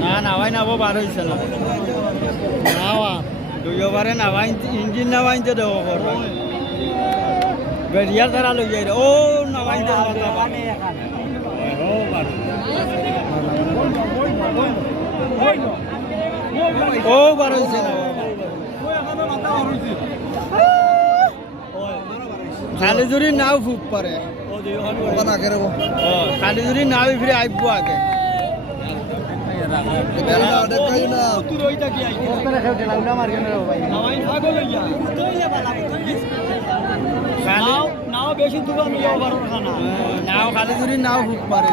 না নাওয়াই নাবো বার হয়েছে না নাওয়া দুইবারে নাওয়াই ইঞ্জিন নাওয়াইতে দেবো করবা গড়িয়া তারা লই যাই ও নাওয়াইতে ও বার হয়েছে না খালিজুরি নাও ফুক পারে খালিজুরি নাও ফিরে আইব আগে নাও খালিজুরি নাও ফুক পারে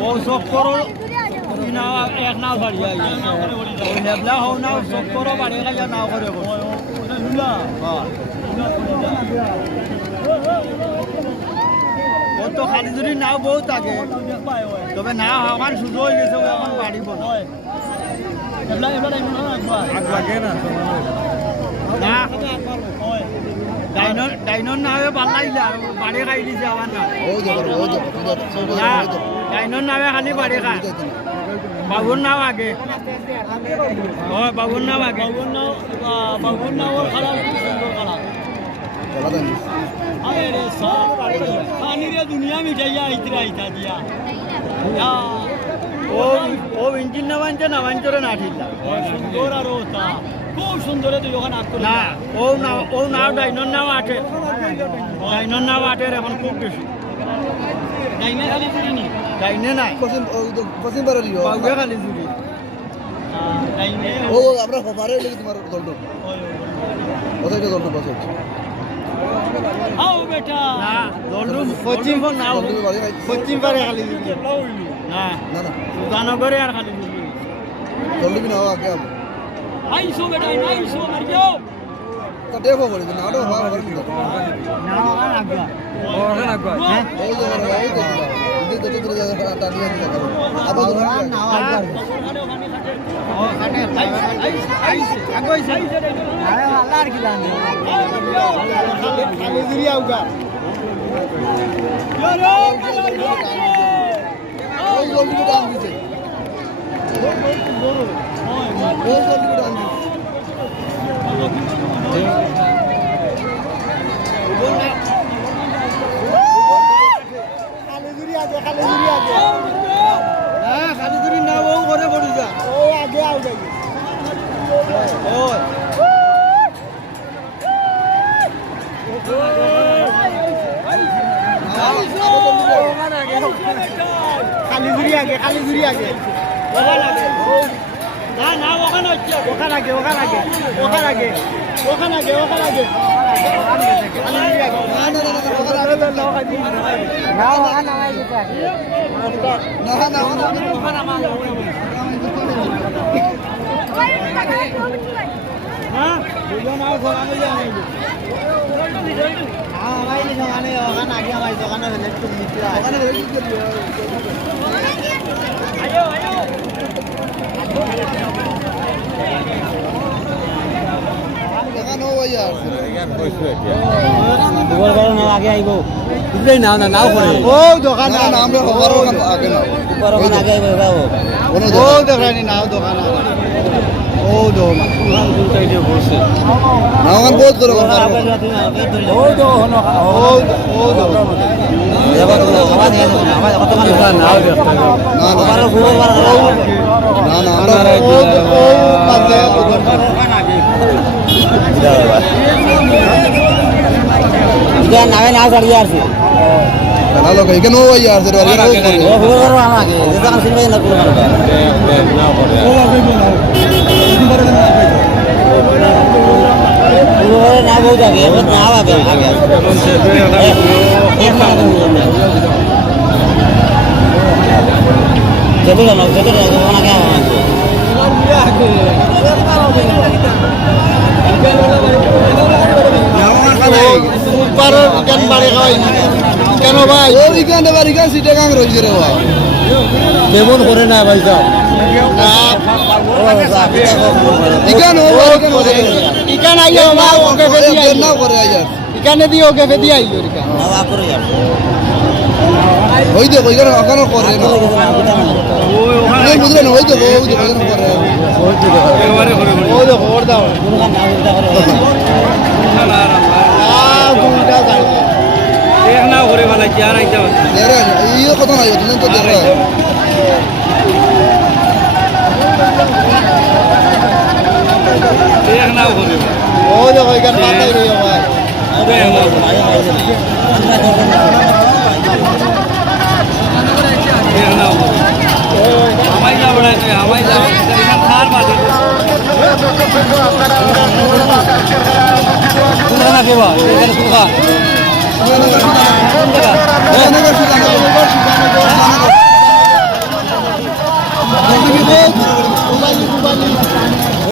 ও সব করো নাও এক নাও বাড়ি হেবলা হও নাও সব করো বাড়ি গিয়ে নাও করে ও তো খালিজুরি নাও বহুত আগে তবে না আমার সুযোগ হয়ে গেছে এখন বাড়িব না ডাইনর নামে ভাল লাগিলে আর বাড়ি খাই দিছে আমার না ডাইনর নামে খালি বাড়ি খায় বাবুর নাম আগে বাবুর নাম আগে বাবুর নাম ওর খারাপ দুনিয়া মিঠাইয়া আইতা দিয়া ও ইঞ্জিন নামাইছে নামাইছে না ঠিক সুন্দর আর ওটা খুব সুন্দর তুই ওখানে না ও নাও ডাইনর নাও আঠে ডাইনর নাও আঠের এখন খুব বেশি ডাইনে খালি জুড়ি নি ডাইনে নাই পশ্চিম পারি বাউগে খালি জুড়ি ডাইনে ও আমরা খবরে লাগি তোমার দলটো ওই তো দলটো বসে আও বেটা না দলটো পশ্চিম পারে খালি জুড়ি না না না সুদানগরে আর খালি জুড়ি দলটো কি নাও আগে আইসো বেটা আইসো মার যাও কাটে বলে না ওটা হওয়া হবে কিন্তু না আগা ও আগা হ্যাঁ এই যে এই তো এই তো টানিয়ে দিতে হবে আবার না আগা ও কাটে আইস আগা আরে আল্লাহ আর কি জানে খালি দুরি আগা ওই জলদি টান দিতে ওই জলদি টান দিতে খালিজুরি না ও করে পড়ি যা ও আগে আউ যাই ও খালিজুরি আগে না না ওখানে আগে আগে আইব না না নাও করে ও দোকান না আমরা আগে না ওখানে আগে আইব ও দোকান নাও দোকান ও দোকান দিয়ে বসে নাও বহুত করে ও দোকান ও দোকান এবার আওয়াজ আসে না আওয়াজ কত মানে নাও দেখতে না না না না আমরা ও পাতে দোকান আগে ইয়া নামে না গাড়ি আছে না লোক এখানে ও यार সে গাড়ি ও করে ও আমাকে যেটা কাম শুনবে না করে না করে ও আগে না দিবারে না ও না বউ যাবে ও না আগে আগে যেতে না আগে কেন ভাই ওইখানে বাড়ি গাছ সিটে কাম রয়েছে রে বাবা কেমন করে না ভাই সাহেব ইকান আইও মা ওকে ফেদি আইও না করে আইয়া ইকানে দিও ওকে ফেদি আইও রিকা না করে যাও ওই দেখো ওইখানে ওখানে করে না ওই বুঝলেন ওই দেখো ওই দেখো ওইখানে করে ওই দেখো ওর দাও না ঘুরে ভালো আর আইতে পারছি এই কথা নাই তুমি তো দেখো না ঘুরে ওই দেখো ওইখানে পাতাই রইও ভাই আমায় যাবো না আমায় যাবো খার বাদে না কেবা এখানে সুখা কোন জায়গা